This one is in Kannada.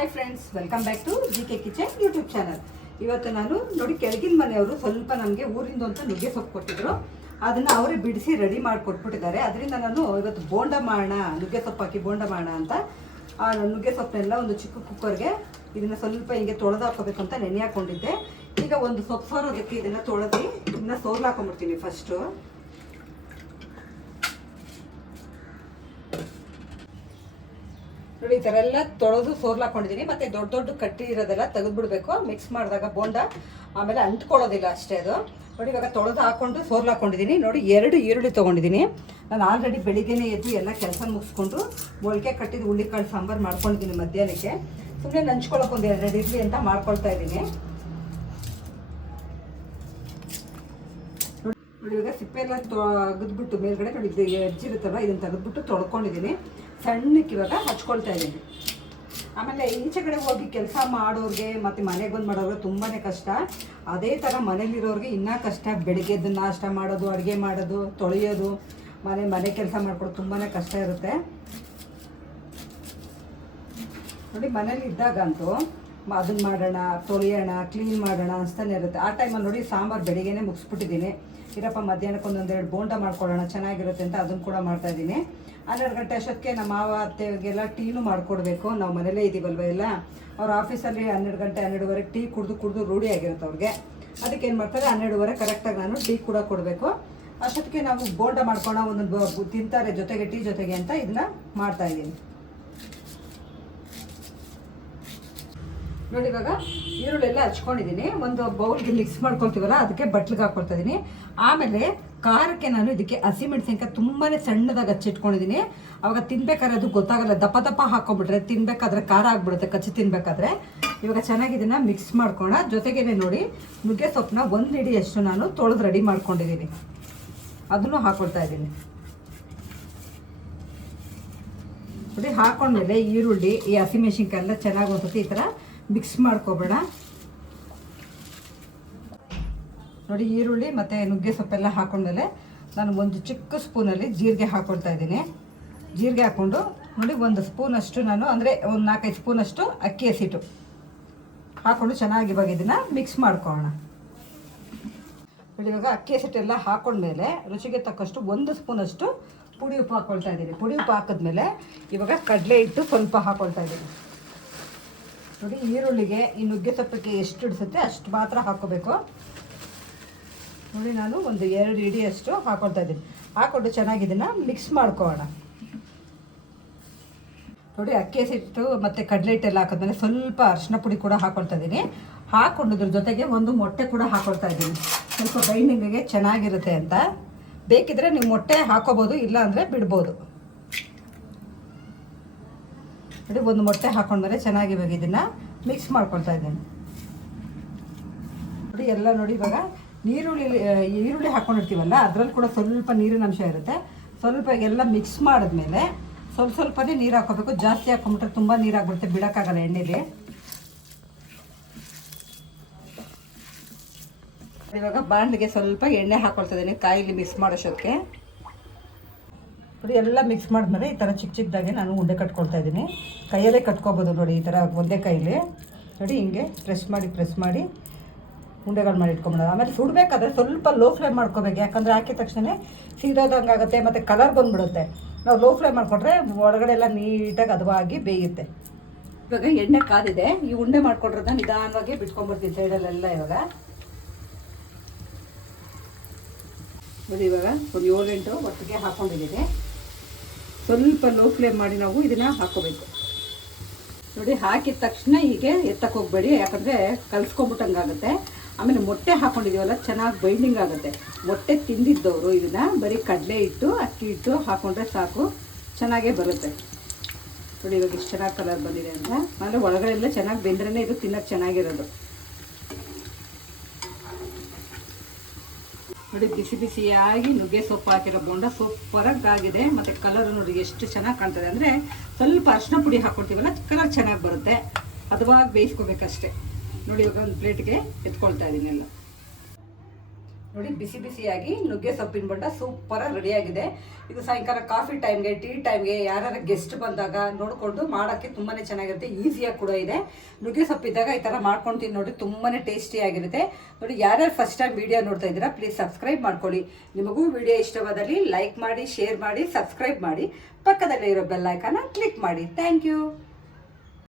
Hi friends welcome back to G K kitchen YouTube channel ಇವತ್ತು ನಾನು ನೋಡಿ ಕೆಳಗಿನ ಮನೆಯವರು ಸ್ವಲ್ಪ ನಮಗೆ ಊರಿಂದ ಅಂತ ನುಗ್ಗೆ ಸೊಪ್ಪು ಕೊಟ್ಟಿದ್ರು. ಅದನ್ನು ಅವರೇ ಬಿಡಿಸಿ ರೆಡಿ ಮಾಡಿ ಕೊಟ್ಬಿಟ್ಟಿದ್ದಾರೆ. ಅದರಿಂದ ನಾನು ಇವತ್ತು ಬೋಂಡ ಮಾಡೋಣ ನುಗ್ಗೆ ಸೊಪ್ಪು ಹಾಕಿ ಬೋಂಡ ಮಾಡೋಣ ಅಂತ. ಆ ನುಗ್ಗೆ ಸೊಪ್ಪನ್ನೆಲ್ಲ ಒಂದು ಚಿಕ್ಕ ಕುಕ್ಕರ್ಗೆ ಇದನ್ನು ಸ್ವಲ್ಪ ಹಿಂಗೆ ತೊಳೆದು ಹಾಕೋಬೇಕು ಅಂತ ನೆನೆ ಹಾಕೊಂಡಿದ್ದೆ. ಈಗ ಒಂದು ಸೊಪ್ಪು ಸೋರೋದಕ್ಕೆ ಇದನ್ನು ತೊಳೆದು ಇದನ್ನ ಸೋರ್ಲು ಹಾಕೊಂಡ್ಬಿಡ್ತೀನಿ ಫಸ್ಟು ಈ ಥರ ಎಲ್ಲ ತೊಳೆದು ಸೋರ್ಲು ಹಾಕೊಂಡಿದ್ದೀನಿ ಮತ್ತೆ ದೊಡ್ಡ ದೊಡ್ಡ ಕಟ್ಟಿ ಇರೋದೆಲ್ಲ ತೆಗೆದ್ಬಿಡ್ಬೇಕು. ಮಿಕ್ಸ್ ಮಾಡಿದಾಗ ಬೋಂಡ ಆಮೇಲೆ ಅಂಟ್ಕೊಳ್ಳೋದಿಲ್ಲ ಅಷ್ಟೇ ಅದು. ನೋಡಿ, ಇವಾಗ ತೊಳೆದು ಹಾಕ್ಕೊಂಡು ಸೋರ್ಲು ಹಾಕೊಂಡಿದ್ದೀನಿ ನೋಡಿ, ಎರಡು ಈರುಳ್ಳಿ ತೊಗೊಂಡಿದ್ದೀನಿ ನಾನು ಆಲ್ರೆಡಿ ಬೆಳಿಗ್ಗೆನೇ ಎದ್ದು ಎಲ್ಲ ಕೆಲಸ ಮುಗಿಸ್ಕೊಂಡು ಮೊಳಕೆ ಕಟ್ಟಿದ ಹುಳ್ಳಿಕಾಳು ಸಾಂಬಾರು ಮಾಡ್ಕೊಂಡಿದ್ದೀನಿ ಮಧ್ಯಾಹ್ನಕ್ಕೆ. ಸುಮ್ಮನೆ ನಂಚ್ಕೊಳಕ್ಕೆ ಒಂದು ಎರಡು ಇಡ್ಲಿ ಅಂತ ಮಾಡ್ಕೊಳ್ತಾ ಇದ್ದೀನಿ ನೋಡಿ ಇವಾಗ ಸಿಪ್ಪೆ ಎಲ್ಲ ತೆಗೆದ್ಬಿಟ್ಟು ಮೇಲ್ಗಡೆ ನೋಡಿ, ಇದು ಎಜ್ಜಿರುತ್ತಲ್ಲ ಇದನ್ನು ತೆಗೆದ್ಬಿಟ್ಟು ತೊಳ್ಕೊಂಡಿದ್ದೀನಿ ಸಣ್ಣಕ್ಕೆ ಇವಾಗ ಹಚ್ಕೊಳ್ತಾ ಇದ್ದೀನಿ. ಆಮೇಲೆ ಈಚೆ ಕಡೆ ಹೋಗಿ ಕೆಲಸ ಮಾಡೋರಿಗೆ ಮತ್ತು ಮನೆಗೆ ಬಂದು ಮಾಡೋರಿಗೆ ತುಂಬಾ ಕಷ್ಟ. ಅದೇ ಥರ ಮನೇಲಿರೋರಿಗೆ ಇನ್ನೂ ಕಷ್ಟ. ಬೆಳಿಗ್ಗೆ ಎದ್ದು ನಾಷ್ಟ ಮಾಡೋದು, ಅಡುಗೆ ಮಾಡೋದು, ತೊಳೆಯೋದು, ಮನೆ ಮನೆ ಕೆಲಸ ಮಾಡಿಕೊಡೋದು ತುಂಬಾ ಕಷ್ಟ ಇರುತ್ತೆ. ನೋಡಿ, ಮನೇಲಿ ಇದ್ದಾಗಂತೂ ಅದನ್ನ ಮಾಡೋಣ, ತೊಳೆಯೋಣ ಕ್ಲೀನ್ ಮಾಡೋಣ ಅಂತಲೇ ಇರುತ್ತೆ. ಆ ಟೈಮಲ್ಲಿ ನೋಡಿ ಸಾಂಬಾರು ಬೆಳಿಗ್ಗೆನೇ ಮುಗಿಸ್ಬಿಟ್ಟಿದ್ದೀನಿ. ಇರಪ್ಪ ಮಧ್ಯಾಹ್ನಕ್ಕೆ ಒಂದೊಂದೆರಡು ಬೋಂಡ ಮಾಡ್ಕೊಳ್ಳೋಣ ಚೆನ್ನಾಗಿರುತ್ತೆ ಅಂತ ಅದನ್ನು ಕೂಡ ಮಾಡ್ತಾ ಇದ್ದೀನಿ. ಹನ್ನೆರಡು ಗಂಟೆ ಅಷ್ಟೊತ್ತಿಗೆ ನಮ್ಮ ಮಾವ ಅತ್ತೆಗೆಲ್ಲ ಟೀನು ಮಾಡಿಕೊಡ್ಬೇಕು. ನಾವು ಮನೇಲೇ ಇದ್ದೀವಲ್ವ ಎಲ್ಲ. ಅವ್ರ ಆಫೀಸಲ್ಲಿ ಹನ್ನೆರಡು ಗಂಟೆ ಹನ್ನೆರಡುವರೆಗೆ ಟೀ ಕುಡಿದು ಕುಡಿದು ರೂಢಿ ಆಗಿರುತ್ತೆ ಅವ್ರಿಗೆ. ಅದಕ್ಕೆ ಏನು ಮಾಡ್ತಾರೆ? ಹನ್ನೆರಡುವರೆ ಕರೆಕ್ಟಾಗಿ ನಾನು ಟೀ ಕೂಡ ಕೊಡಬೇಕು. ಅಷ್ಟೊತ್ತಿಗೆ ನಾವು ಬೋಂಡ ಮಾಡ್ಕೊಳ್ಳೋ ಒಂದೊಂದು ತಿಂತಾರೆ ಜೊತೆಗೆ, ಟೀ ಜೊತೆಗೆ ಅಂತ ಇದನ್ನ ಮಾಡ್ತಾ ಇದ್ದೀನಿ. ನೋಡಿ ಇವಾಗ ಈರುಳ್ಳಿ ಎಲ್ಲ ಹಚ್ಕೊಂಡಿದ್ದೀನಿ. ಒಂದು ಬೌಲ್ಗೆ ಮಿಕ್ಸ್ ಮಾಡ್ಕೊಳ್ತೀವಲ್ಲ, ಅದಕ್ಕೆ ಬಟ್ಲಿಗೆ ಹಾಕೊಳ್ತಾ ಇದ್ದೀನಿ. ಆಮೇಲೆ ಖಾರಕ್ಕೆ ನಾನು ಇದಕ್ಕೆ ಹಸಿಮೆಣಸಿನ್ಕಾಯಿ ತುಂಬಾ ಸಣ್ಣದಾಗಿ ಹಚ್ಚಿಟ್ಕೊಂಡಿದ್ದೀನಿ ಅವಾಗ ತಿನ್ಬೇಕಾದ್ರೆ ಅದು ಗೊತ್ತಾಗಲ್ಲ. ದಪ್ಪ ದಪ್ಪ ಹಾಕೊಂಡ್ಬಿಟ್ರೆ ತಿನ್ಬೇಕಾದ್ರೆ ಖಾರ ಆಗ್ಬಿಡುತ್ತೆ, ಕಚ್ಚಿ ತಿನ್ಬೇಕಾದ್ರೆ. ಇವಾಗ ಚೆನ್ನಾಗಿ ಇದನ್ನ ಮಿಕ್ಸ್ ಮಾಡ್ಕೋಣ ಜೊತೆಗೇನೆ ನೋಡಿ, ನುಗ್ಗೆ ಸೊಪ್ಪನ್ನ ಒಂದು ಹಿಡಿಯಷ್ಟು ನಾನು ತೊಳೆದು ರೆಡಿ ಮಾಡ್ಕೊಂಡಿದ್ದೀನಿ ಅದನ್ನು ಹಾಕೊಳ್ತಾ ಇದ್ದೀನಿ. ನೋಡಿ, ಹಾಕೊಂಡ್ಮೇಲೆ ಈರುಳ್ಳಿ, ಈ ಹಸಿಮೆಣಸಿನ್ಕಾಯಿ ಎಲ್ಲ ಚೆನ್ನಾಗಿ ಒಂದ್ಸತಿ ಈ ಥರ ಮಿಕ್ಸ್ ಮಾಡ್ಕೊಬೇಡ. ನೋಡಿ ಈರುಳ್ಳಿ ಮತ್ತು ನುಗ್ಗೆ ಸೊಪ್ಪೆಲ್ಲ ಹಾಕೊಂಡ್ಮೇಲೆ ನಾನು ಒಂದು ಚಿಕ್ಕ ಸ್ಪೂನಲ್ಲಿ ಜೀರಿಗೆ ಹಾಕೊಳ್ತಾ ಇದ್ದೀನಿ. ಜೀರಿಗೆ ಹಾಕ್ಕೊಂಡು ನೋಡಿ ಒಂದು ಸ್ಪೂನಷ್ಟು ನಾನು, ಅಂದರೆ ಒಂದು ನಾಲ್ಕೈದು ಸ್ಪೂನಷ್ಟು ಅಕ್ಕಿ ಹಸಿಟ್ಟು ಹಾಕ್ಕೊಂಡು ಚೆನ್ನಾಗಿ ಇವಾಗ ಇದನ್ನು ಮಿಕ್ಸ್ ಮಾಡ್ಕೊಳ್ಳೋಣ. ನೋಡಿ ಇವಾಗ ಅಕ್ಕಿ ಹಸಿಟ್ಟೆಲ್ಲ ಹಾಕೊಂಡ್ಮೇಲೆ ರುಚಿಗೆ ತಕ್ಕಷ್ಟು ಒಂದು ಸ್ಪೂನಷ್ಟು ಪುಡಿ ಉಪ್ಪು ಹಾಕ್ಕೊಳ್ತಾ ಇದ್ದೀನಿ. ಪುಡಿ ಉಪ್ಪು ಹಾಕಿದ್ಮೇಲೆ ಇವಾಗ ಕಡಲೆ ಹಿಟ್ಟು ಸ್ವಲ್ಪ ಹಾಕ್ಕೊಳ್ತಾ ಇದ್ದೀನಿ. ನೋಡಿ ಈರುಳ್ಳಿಗೆ ಈ ನುಗ್ಗೆ ಸೊಪ್ಪಿಗೆ ಎಷ್ಟು ಹಿಡಿಸುತ್ತೆ ಅಷ್ಟು ಮಾತ್ರ ಹಾಕ್ಕೋಬೇಕು. ನೋಡಿ ನಾನು ಒಂದು ಎರಡು ಇಡಿಯಷ್ಟು ಹಾಕೊಳ್ತಾ ಇದ್ದೀನಿ. ಹಾಕ್ಕೊಂಡು ಚೆನ್ನಾಗಿ ಇದನ್ನು ಮಿಕ್ಸ್ ಮಾಡ್ಕೊಳ್ಳೋಣ. ನೋಡಿ ಅಕ್ಕಿ ಹಸಿಟ್ಟು ಮತ್ತು ಕಡಲೆ ಹಿಟ್ಟೆಲ್ಲ ಹಾಕಿದ್ಮೇಲೆ ಸ್ವಲ್ಪ ಅರಿಶಿನ ಪುಡಿ ಕೂಡ ಹಾಕೊಳ್ತಾ ಇದ್ದೀನಿ. ಹಾಕೊಂಡಿದ್ರ ಜೊತೆಗೆ ಒಂದು ಮೊಟ್ಟೆ ಕೂಡ ಹಾಕೊಳ್ತಾ ಇದ್ದೀನಿ. ಸ್ವಲ್ಪ ಬೈಂಡಿಂಗಿಗೆ ಚೆನ್ನಾಗಿರುತ್ತೆ ಅಂತ. ಬೇಕಿದ್ರೆ ನೀವು ಮೊಟ್ಟೆ ಹಾಕೋಬೋದು ಇಲ್ಲ ಅಂದರೆ ಬಿಡ್ಬೋದು. ನೋಡಿ, ಒಂದು ಮೊಟ್ಟೆ ಹಾಕೊಂಡ್ಮೇಲೆ ಚೆನ್ನಾಗಿ ಇವಾಗ ಇದನ್ನು ಮಿಕ್ಸ್ ಮಾಡ್ಕೊಳ್ತಾ ಇದ್ದೀನಿ. ನೋಡಿ, ಎಲ್ಲ ನೋಡಿ ಇವಾಗ ನೀರುಳ್ಳಿ ಈರುಳ್ಳಿ ಹಾಕೊಂಡಿರ್ತೀವಲ್ಲ, ಅದರಲ್ಲಿ ಕೂಡ ಸ್ವಲ್ಪ ನೀರಿನ ಅಂಶ ಇರುತ್ತೆ. ಸ್ವಲ್ಪ ಎಲ್ಲ ಮಿಕ್ಸ್ ಮಾಡಿದ್ಮೇಲೆ ಸ್ವಲ್ಪ ಸ್ವಲ್ಪನೇ ನೀರು ಹಾಕೋಬೇಕು. ಜಾಸ್ತಿ ಹಾಕೊಂಡ್ಬಿಟ್ರೆ ತುಂಬ ನೀರು ಆಗ್ಬಿಡುತ್ತೆ ಬಿಡೋಕ್ಕಾಗಲ್ಲ ಎಣ್ಣೆಲಿ. ಇವಾಗ ಬಾಣಲಿಗೆ ಸ್ವಲ್ಪ ಎಣ್ಣೆ ಹಾಕೊಳ್ತಾ ಇದ್ದೀನಿ ಕಾಯಿಲಿ ಮಿಕ್ಸ್ ಮಾಡೋಷ್ಟಕ್ಕೆ ನೋಡಿ, ಎಲ್ಲ ಮಿಕ್ಸ್ ಮಾಡಿದ್ಮೇಲೆ ಈ ಥರ ಚಿಕ್ಕ ಚಿಕ್ಕದಾಗಿ ನಾನು ಉಂಡೆ ಕಟ್ಕೊಳ್ತಾ ಇದ್ದೀನಿ. ಕೈಯಲ್ಲೇ ಕಟ್ಕೋಬೋದು ನೋಡಿ, ಈ ಥರ ಒಂದೇ ಕೈಲಿ. ನೋಡಿ, ಹಿಂಗೆ ಪ್ರೆಸ್ ಮಾಡಿ ಪ್ರೆಸ್ ಮಾಡಿ. ಉಂಡೆಗಳು ಮಾಡಿ ಇಟ್ಕೊಂಬಿಡೋದು ಆಮೇಲೆ ಸುಡಬೇಕಾದ್ರೆ ಸ್ವಲ್ಪ ಲೋ ಫ್ಲೇಮ್ ಮಾಡ್ಕೋಬೇಕು. ಯಾಕಂದರೆ ಹಾಕಿದ ತಕ್ಷಣ ಸೀದೋದಂಗೆ ಆಗುತ್ತೆ ಮತ್ತು ಕಲರ್ ಬಂದ್ಬಿಡುತ್ತೆ. ನಾವು ಲೋ ಫ್ಲೇಮ್ ಮಾಡಿಕೊಟ್ರೆ ಒಳಗಡೆ ಎಲ್ಲ ನೀಟಾಗಿ ಅದವಾಗಿ ಬೇಯುತ್ತೆ. ಇವಾಗ ಎಣ್ಣೆ ಕಾದಿದೆ. ಈ ಉಂಡೆ ಮಾಡ್ಕೊಟ್ರನ್ನ ನಿಧಾನವಾಗಿ ಬಿಟ್ಕೊಂಡ್ಬಿಡ್ತೀವಿ ಸೈಡಲ್ಲೆಲ್ಲ ಇವಾಗ. ನೋಡಿ ಇವಾಗ ಒಂದು ಏಳೆಂಟು ಒಟ್ಟಿಗೆ ಹಾಕ್ಕೊಂಡಿದ್ದೀನಿ ಸ್ವಲ್ಪ ಲೋ ಫ್ಲೇಮ್ ಮಾಡಿ ನಾವು ಇದನ್ನು ಹಾಕೋಬೇಕು. ನೋಡಿ ಹಾಕಿದ ತಕ್ಷಣ ಹೀಗೆ ಎತ್ತಕ್ಕೆ ಹೋಗಬೇಡಿ. ಯಾಕಂದರೆ ಕಲ್ಸ್ಕೊಂಬಿಟ್ಟಂಗಾಗುತ್ತೆ ಆಮೇಲೆ ಮೊಟ್ಟೆ ಹಾಕೊಂಡಿದ್ದೀವಲ್ಲ, ಚೆನ್ನಾಗಿ ಬೈಂಡಿಂಗ್ ಆಗುತ್ತೆ. ಮೊಟ್ಟೆ ತಿಂದಿದ್ದವರು ಇದನ್ನು ಬರೀ ಕಡಲೆ ಇಟ್ಟು ಅಕ್ಕಿ ಇಟ್ಟು ಹಾಕೊಂಡ್ರೆ ಸಾಕು, ಚೆನ್ನಾಗೇ ಬರುತ್ತೆ. ನೋಡಿ ಇವಾಗ ಇಷ್ಟು ಚೆನ್ನಾಗಿ ಕಲರ್ ಬಂದಿದೆ ಅಂತ. ಅಂದರೆ ಒಳಗಡೆ ಎಲ್ಲ ಚೆನ್ನಾಗಿ ಬೆಂದ್ರೇ ಇದು ತಿನ್ನೋಕ್ಕೆ ಚೆನ್ನಾಗಿರೋದು. ನೋಡಿ ಬಿಸಿ ಬಿಸಿಯಾಗಿ ನುಗ್ಗೆ ಸೊಪ್ಪು ಹಾಕಿರೋ ಬೋಂಡ ಸೂಪರಾಗಿ ಆಗಿದೆ. ಮತ್ತು ಕಲರ್ ನೋಡಿ ಎಷ್ಟು ಚೆನ್ನಾಗಿ ಕಾಣ್ತದೆ ಅಂದರೆ ಸ್ವಲ್ಪ ಅರ್ಶಿನ ಪುಡಿ ಹಾಕ್ಕೊಡ್ತೀವಲ್ಲ ಕಲರ್ ಚೆನ್ನಾಗಿ ಬರುತ್ತೆ. ಅದವಾಗಿ ಬೇಯಿಸ್ಕೋಬೇಕಷ್ಟೇ. ನೋಡಿ ಇವಾಗ ಒಂದು ಪ್ಲೇಟ್ಗೆ ಎತ್ಕೊಳ್ತಾ ಇದ್ದೀನಿ ಎಲ್ಲ. ನೋಡಿ ಬಿಸಿ ಬಿಸಿಯಾಗಿ ನುಗ್ಗೆ ಸೊಪ್ಪಿನ ಬೊಂಡ ಸೂಪರಾಗಿ ರೆಡಿಯಾಗಿದೆ ಇದು ಸಾಯಂಕಾಲ ಕಾಫಿ ಟೈಮ್ಗೆ ಟೀ ಟೈಮ್ಗೆ ಯಾರು ಗೆಸ್ಟ್ ಬಂದಾಗ ನೋಡಿಕೊಂಡು ಮಾಡೋಕ್ಕೆ ತುಂಬಾ ಚೆನ್ನಾಗಿರುತ್ತೆ ಈಸಿಯಾಗಿ ಕೂಡ ಇದೆ. ನುಗ್ಗೆ ಸೊಪ್ಪಿದ್ದಾಗ ಈ ಥರ ಮಾಡ್ಕೊಂಡು ನೋಡಿ ತುಂಬಾ ಟೇಸ್ಟಿಯಾಗಿರುತ್ತೆ ನೋಡಿ, ಯಾರ್ಯಾರು ಫಸ್ಟ್ ಟೈಮ್ ವಿಡಿಯೋ ನೋಡ್ತಾ ಇದ್ದೀರಾ ಪ್ಲೀಸ್ ಸಬ್ಸ್ಕ್ರೈಬ್ ಮಾಡ್ಕೊಳ್ಳಿ. ನಿಮಗೂ ವಿಡಿಯೋ ಇಷ್ಟವಾದಲ್ಲಿ ಲೈಕ್ ಮಾಡಿ ಶೇರ್ ಮಾಡಿ ಸಬ್ಸ್ಕ್ರೈಬ್ ಮಾಡಿ. ಪಕ್ಕದಲ್ಲೇ ಇರೋ ಬೆಲ್ ಐಕಾನ ಕ್ಲಿಕ್ ಮಾಡಿ. Thank you